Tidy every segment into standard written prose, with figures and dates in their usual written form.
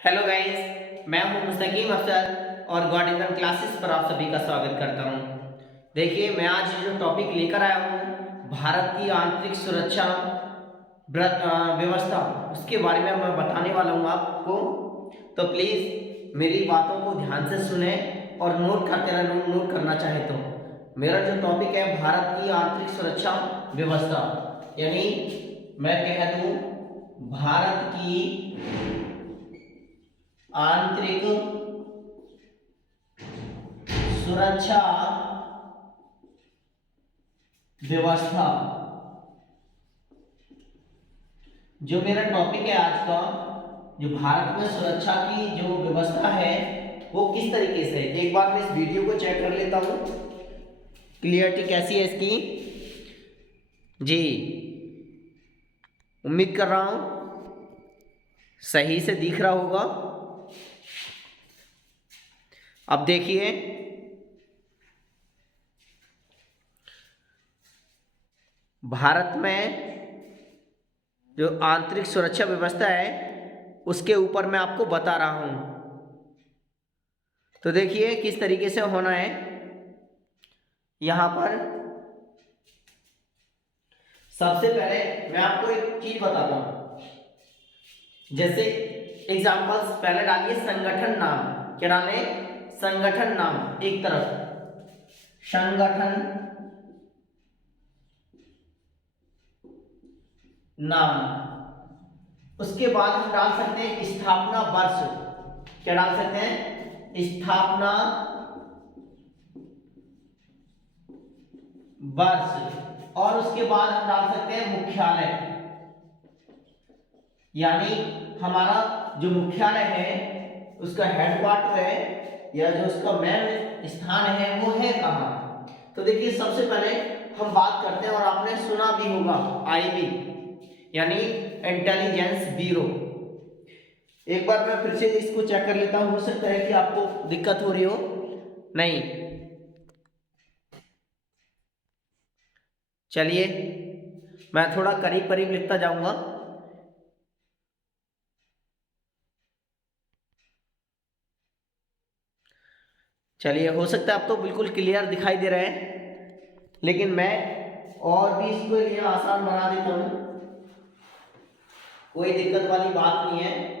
Hello guys, मैं हूं मुस्तकीम अफसर और गॉड क्लासेस पर आप सभी का स्वागत करता हूं। देखिए, मैं आज जो टॉपिक लेकर आया हूं, भारत की आंतरिक सुरक्षा व्यवस्था, उसके बारे में मैं बताने वाला हूं आपको। तो प्लीज़ मेरी बातों को ध्यान से सुने और नोट करते रहना, नोट करना चाहे तो। मेरा जो टॉपिक है भारत की आंतरिक सुरक्षा व्यवस्था, यानी मैं कह दूं भारत की आंतरिक सुरक्षा व्यवस्था। जो मेरा टॉपिक है आज का, जो भारत में सुरक्षा की जो व्यवस्था है वो किस तरीके से है, एक बार मैं इस वीडियो को चेक कर लेता हूँ, क्लियरिटी कैसी है इसकी। जी, उम्मीद कर रहा हूँ सही से दिख रहा होगा। अब देखिए, भारत में जो आंतरिक सुरक्षा व्यवस्था है उसके ऊपर मैं आपको बता रहा हूँ। तो देखिए किस तरीके से होना है। यहाँ पर सबसे पहले मैं आपको एक चीज बताता हूँ, जैसे एग्जांपल्स पहले डालिए संगठन नाम। क्या डालें? संगठन नाम एक तरफ, संगठन नाम। उसके बाद हम डाल सकते हैं स्थापना वर्ष। क्या डाल सकते हैं? स्थापना वर्ष। और उसके बाद हम डाल सकते हैं मुख्यालय, यानी हमारा जो मुख्यालय है उसका हेडक्वार्टर है या जो उसका मेन स्थान है वो है कहाँ। तो देखिए सबसे पहले हम बात करते हैं, और आपने सुना भी होगा आईबी, यानी इंटेलिजेंस ब्यूरो। एक बार मैं फिर से इसको चेक कर लेता हूँ, हो सकता है कि आपको दिक्कत हो रही हो। नहीं, चलिए मैं थोड़ा करीब करीब लिखता जाऊंगा। चलिए, हो सकता है अब तो बिल्कुल क्लियर दिखाई दे रहे हैं, लेकिन मैं और भी इसको लिए आसान बना देता हूँ, कोई दिक्कत वाली बात नहीं है।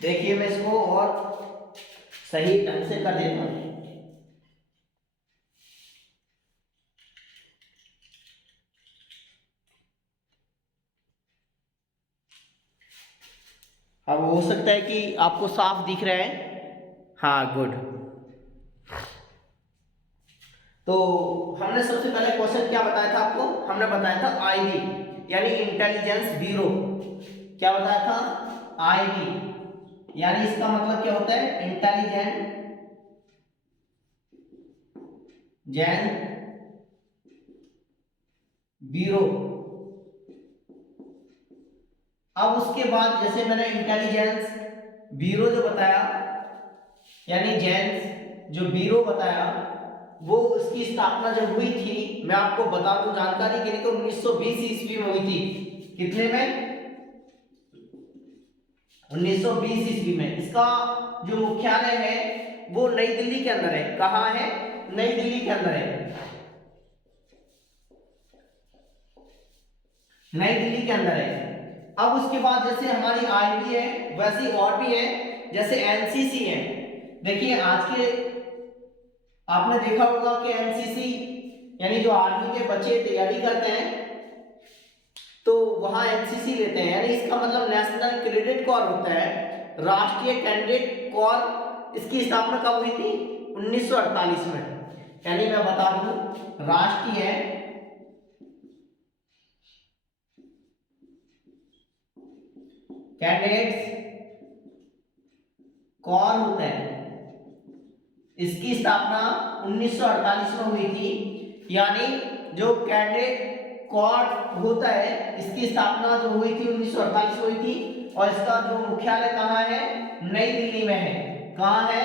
देखिए मैं इसको और सही ढंग से कर देता हूँ। अब हो सकता है कि आपको साफ दिख रहा है। हाँ, गुड। तो हमने सबसे पहले क्वेश्चन क्या बताया था आपको? हमने बताया था आईबी, यानी इंटेलिजेंस ब्यूरो। क्या बताया था? आईबी, यानी इसका मतलब क्या होता है? Intelligent Jain bureau. अब उसके बाद जैसे मैंने इंटेलिजेंस ब्यूरो जो बताया, यानी जेंस जो ब्यूरो बताया, वो उसकी स्थापना जब हुई थी, मैं आपको बता दूं जानकारी के लिए, तो 1920 ईस्वी में हुई थी। कितने में? 1920 ईस्वी में। इसका जो मुख्यालय है वो नई दिल्ली के अंदर है। कहाँ है? नई दिल्ली के अंदर है। नई दिल्ली के अंदर है। अब उसके बाद जैसे हमारी आईबी है वैसी और भी है, जैसे एनसीसी है। देखिए आज के आपने देखा होगा कि एनसीसी यानी जो आर्मी के बच्चे तैयारी करते हैं तो वहां एनसीसी लेते हैं, यानी इसका मतलब नेशनल कैडेट कोर होता है, राष्ट्रीय कैडेट कोर। इसकी स्थापना कब हुई थी? 1948 में। यानी मैं बता दूं, राष्ट्रीय कैडेट्स कोर होता है, इसकी स्थापना 1948 में हुई थी। यानी जो कैडेट कोर होता है इसकी स्थापना जो हुई थी 1948 में हुई थी, और इसका जो मुख्यालय कहाँ है? नई दिल्ली में है। कहाँ है?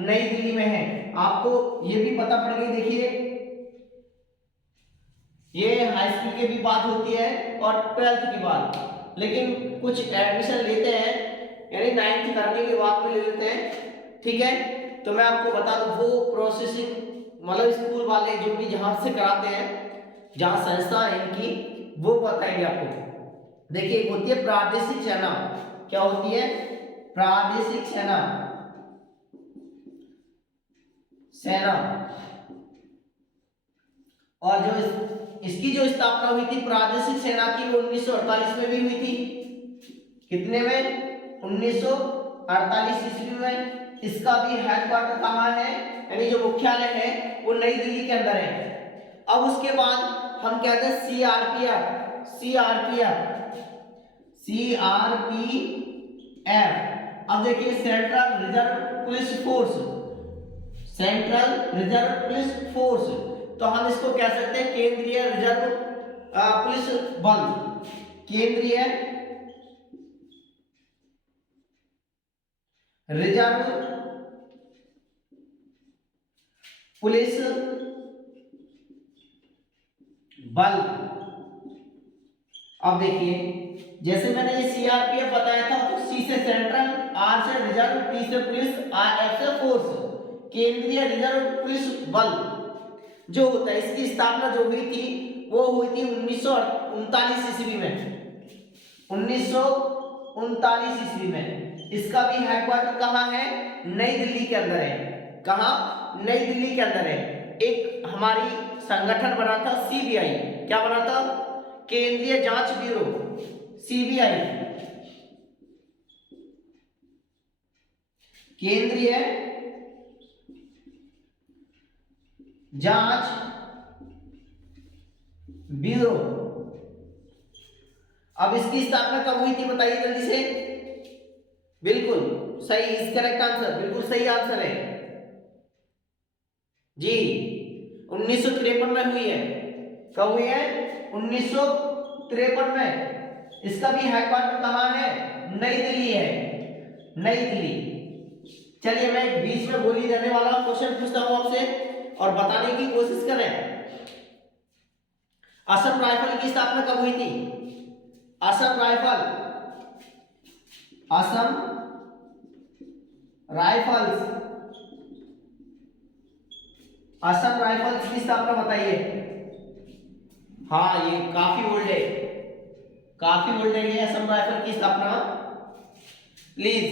नई दिल्ली में है। आपको ये भी पता पड़ गई। देखिए ये हाई स्कूल की भी बात होती है और 12th की बात, लेकिन कुछ एडमिशन लेते हैं यानी 9th करने के बाद में ले लेते हैं, ठीक है। तो मैं आपको बता दूं वो प्रोसेसिंग मतलब स्कूल वाले जो भी जहां से कराते हैं, जहां संस्था है इनकी, वो बताएंगे आपको। देखिए एक होती है प्रादेशिक सेना। क्या होती है? प्रादेशिक सेना, सेना। और जो इसकी जो स्थापना हुई थी प्रादेशिक सेना की, वो 1948 में भी हुई थी। कितने में? 1948 ईस्वी में। इसका भी हेडक्वार्टर कहाँ है, यानी जो मुख्यालय है वो नई दिल्ली के अंदर है। अब उसके बाद हम कहते हैं सीआरपीएफ, सीआरपीएफ, सीआरपीएफ। अब देखिए central reserve police force, central reserve police force, तो हम इसको कह सकते हैं केंद्रीय रिजर्व पुलिस बल, केंद्रीय रिजर्व पुलिस बल। अब देखिए जैसे मैंने ये सीआरपीएफ बताया था, तो सी से सेंट्रल, आर से रिजर्व, पी से पुलिस, एफ से फोर्स, केंद्रीय रिजर्व पुलिस बल जो होता है। इसकी स्थापना जो हुई थी वो हुई थी 1939 ईस्वी में, 1939 ईस्वी में। इसका भी हेडक्वार्टर कहाँ है? नई दिल्ली के अंदर है। कहाँ? नई दिल्ली के अंदर है। एक हमारी संगठन बना था सीबीआई। क्या बना था? केंद्रीय जांच ब्यूरो, सीबीआई, केंद्रीय जांच ब्यूरो। अब इसकी स्थापना कब हुई थी बताइए जल्दी से। बिल्कुल सही, इज करेक्ट आंसर, बिल्कुल सही आंसर है जी। 1953 में हुई है। कब हुई है? 1953 में। इसका भी हेडक्वार्टर कहाँ है? नई दिल्ली है, नई दिल्ली। चलिए मैं बीच में गोली देने वाला क्वेश्चन पूछता हूं आपसे और बताने की कोशिश करें। असम राइफल की स्थापना कब हुई थी? Assam rifle, Assam rifles, Assam rifles की स्थापना बताइए। हाँ ये काफी ओल्ड है, काफी ओल्ड है ये असम राइफल की स्थापना। प्लीज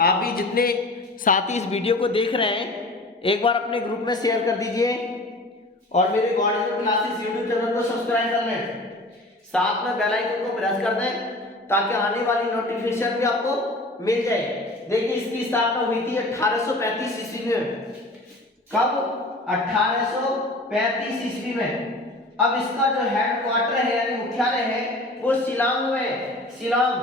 आप भी जितने साथी इस वीडियो को देख रहे हैं एक बार अपने ग्रुप में शेयर कर दीजिए और मेरे गॉड क्लासेस यूट्यूब चैनल को सब्सक्राइब कर लें, साथ में बेल आइकन को प्रेस कर दें ताकि आने वाली नोटिफिकेशन भी आपको मिल जाए। देखिए इसकी स्थापना हुई थी 1835 ईस्वी में। कब? 1835 ईस्वी में। अब इसका जो हेडक्वार्टर है यानी मुख्यालय है वो शिलांग में, शिलांग,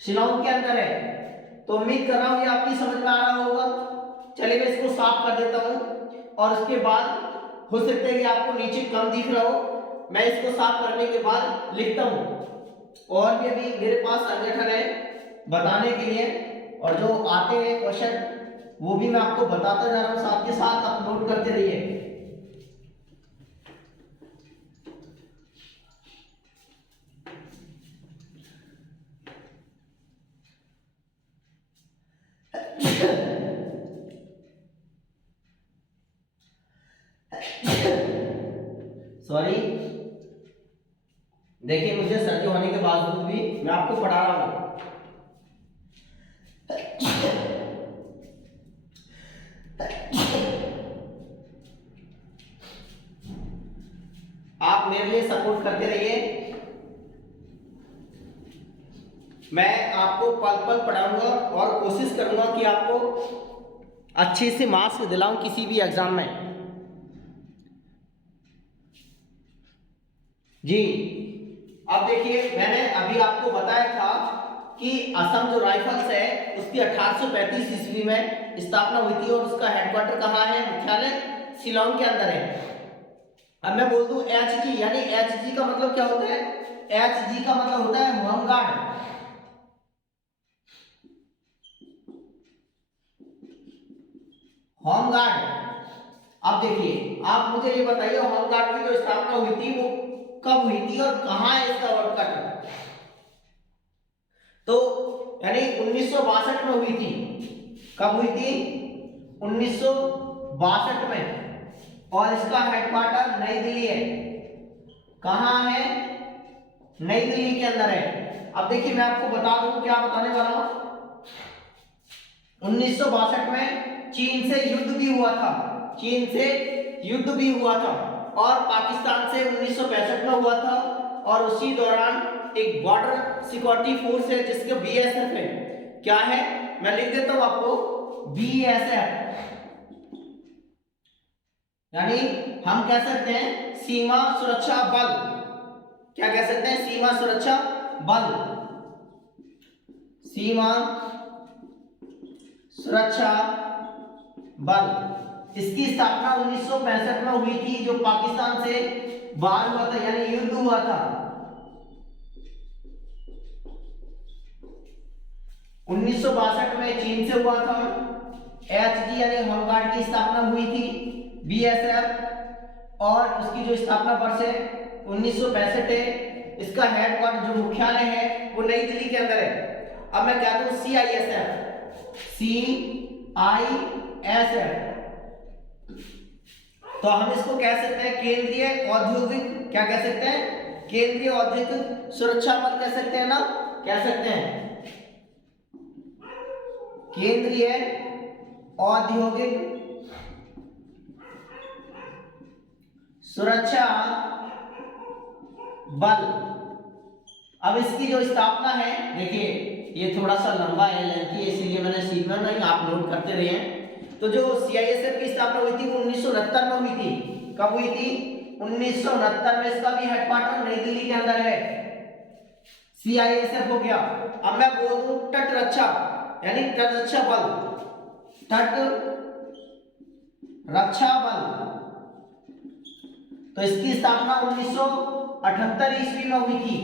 शिलांग के अंदर है। तो उम्मीद कर रहा हूं ये आपकी समझ में आ रहा होगा। चलिए मैं इसको साफ कर देता हूं और उसके बाद हो सकता है कि आपको नीचे कम दिख रहा हो, मैं इसको साफ करने के बाद लिखता हूं। और भी अभी मेरे पास संगठन है बताने के लिए, और जो आते हैं क्वेश्चन वो भी मैं आपको बताता जा रहा हूं, साथ के साथ आप नोट करते रहिए। सॉरी, देखिए मुझे सर्दी होने के बावजूद भी मैं आपको पढ़ा रहा हूं। आप मेरे लिए सपोर्ट करते रहिए, मैं आपको पल पल पढ़ाऊंगा और कोशिश करूंगा कि आपको अच्छे से मार्क्स दिलाऊं किसी भी एग्जाम में जी। अब देखिए मैंने अभी आपको बताया था कि असम जो राइफल्स है उसकी 1835 ईस्वी में स्थापना हुई थी और उसका हेडक्वार्टर कहाँ है, मुख्यालय शिलांग के अंदर है। अब मैं बोल दूं एच जी, यानी एच जी का मतलब क्या होता है? एच जी का मतलब होता है होमगार्ड, होमगार्ड। अब देखिए आप मुझे ये बताइए होमगार्ड की जो स्थापना हुई थी वो कब हुई थी और कहाँ है इसका वर्कआउट? तो यानी 1962 में हुई थी। कब हुई थी? 1962 में। और इसका हेडक्वार्टर नई दिल्ली है। कहाँ है? नई दिल्ली के अंदर है। अब देखिए मैं आपको बता दूं क्या बताने वाला हूं। 1962 में चीन से युद्ध भी हुआ था। चीन से युद्ध भी हुआ था और पाकिस्तान से 1965 में हुआ था। और उसी दौरान एक बॉर्डर सिक्योरिटी फोर्स है जिसके बीएसएफ है। क्या है? मैं लिख देता हूं आपको, बीएसएफ। यानी हम कह सकते हैं सीमा सुरक्षा बल। क्या कह सकते हैं? सीमा सुरक्षा बल। सीमा सुरक्षा बल। इसकी स्थापना 1965 में हुई थी, जो पाकिस्तान से बाहर हुआ था, यानी युद्ध हुआ था। 1962 में चीन से हुआ था। एचजी यानी होमगार्ड की स्थापना हुई थी, बीएसएफ। और उसकी जो स्थापना वर्ष है 1965 है। इसका हेडक्वार्टर जो मुख्यालय है वो नई दिल्ली के अंदर है। अब मैं कहता हूं CISF। CISF। तो हम इसको कह सकते हैं केंद्रीय औद्योगिक, क्या कह सकते हैं? केंद्रीय औद्योगिक सुरक्षा बल कह सकते हैं ना? कह सकते हैं केंद्रीय औद्योगिक सुरक्षा बल। अब इसकी जो स्थापना है, देखिए ये थोड़ा सा लंबा है, लेंथी है, इसीलिए मैंने सीखना नहीं, आप नोट करते रहिए। तो जो CISF की स्थापना हुई थी वो 1969 में हुई थी। कब हुई थी? 1969 में। इसका भी हेडक्वार्टर नई दिल्ली के अंदर है। CISF हो गया। अब मैं बोल दूं तट रक्षा, यानी तट रक्षा बल। तट रक्षा बल। तो इसकी स्थापना 1978 ईस्वी में हुई थी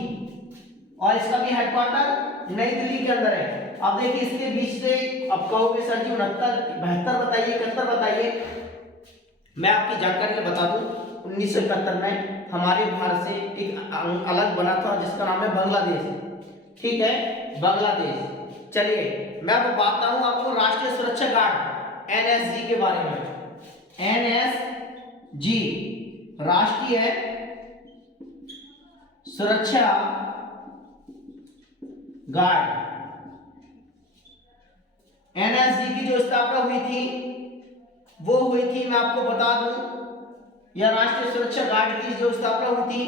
और इसका भी हेडक्वार्टर नई दिल्ली के अंदर है। अब देखिए इसके बीच से अब कहोगे सर जी 69, 72 बताइए, 71 बताइए। मैं आपकी जानकारी के बता दूं 1971 में हमारे भारत से एक अलग बना था जिसका नाम है बांग्लादेश। ठीक है, बांग्लादेश। चलिए मैं अब बताऊं आपको राष्ट्रीय सुरक्षा गार्ड NSG के बारे में। NSG राष्ट्रीय सुरक्षा गार्ड। NSG की जो स्थापना हुई थी वो हुई थी, मैं आपको बता दूं, या राष्ट्रीय सुरक्षा गार्ड की जो स्थापना हुई थी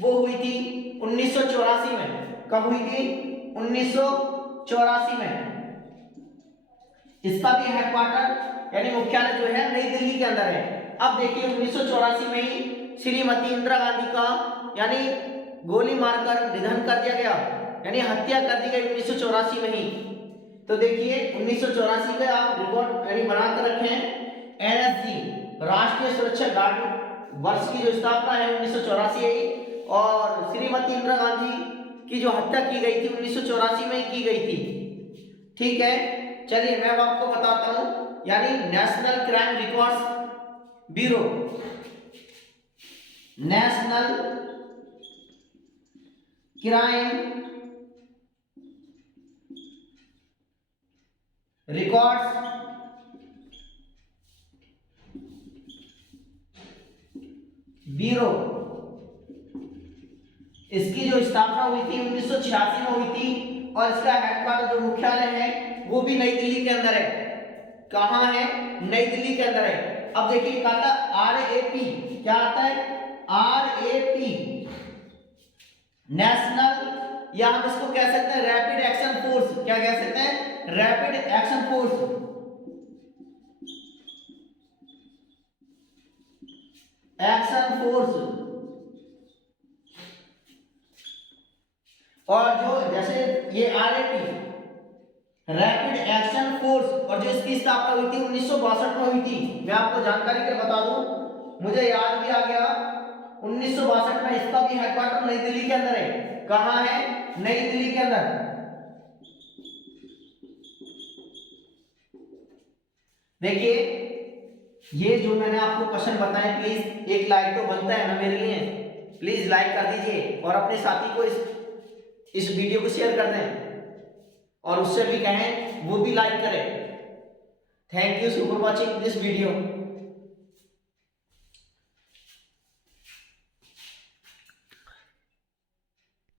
वो हुई थी 1984 में। कब हुई थी? 1984 में। इसका भी हेडक्वार्टर यानी मुख्यालय जो है नई दिल्ली के अंदर है। अब देखिए 1984 में ही श्रीमती इंदिरा गांधी का यानी गोली मारकर निधन कर दिया गया, यानी हत्या कर दी गई 1984 में ही। तो देखिए 1984 का आप रिकॉर्ड यानी बना कर रखें। NSG राष्ट्रीय सुरक्षा गार्ड वर्ष की जो स्थापना है 1984 है और श्रीमती इंदिरा गांधी की जो हत्या की गई थी 1984 में ही की गई थी। ठीक है, चलिए मैं आपको बताता हूं, यानी national crime records bureau. National crime records bureau, इसकी जो स्थापना हुई थी 1986 में हुई थी और इसका हेडक्वार्टर जो मुख्यालय है वो भी नई दिल्ली के अंदर है। कहां है? नई दिल्ली के अंदर है। अब देखिए क्या आता है? RAP। क्या आता है? RAP नेशनल, या हम इसको कह सकते हैं रैपिड एक्शन फोर्स। क्या कह सकते हैं? Rapid action force. Action force. और जो जैसे ये RAP रैपिड एक्शन फोर्स, और जो इसकी स्थापना हुई थी 1962 में हुई थी। मैं आपको जानकारी के बता दूं, मुझे याद भी आ गया, 1962 में इसका भी हेडक्वार्टर नई दिल्ली के अंदर है। कहां है? नई दिल्ली के अंदर। देखिए ये जो मैंने आपको क्वेश्चन बताया, प्लीज एक लाइक तो बनता है ना मेरे लिए, प्लीज लाइक कर दीजिए और अपने साथी को इस वीडियो को शेयर कर दें और उससे भी कहें वो भी लाइक करें। Thank you for watching this video.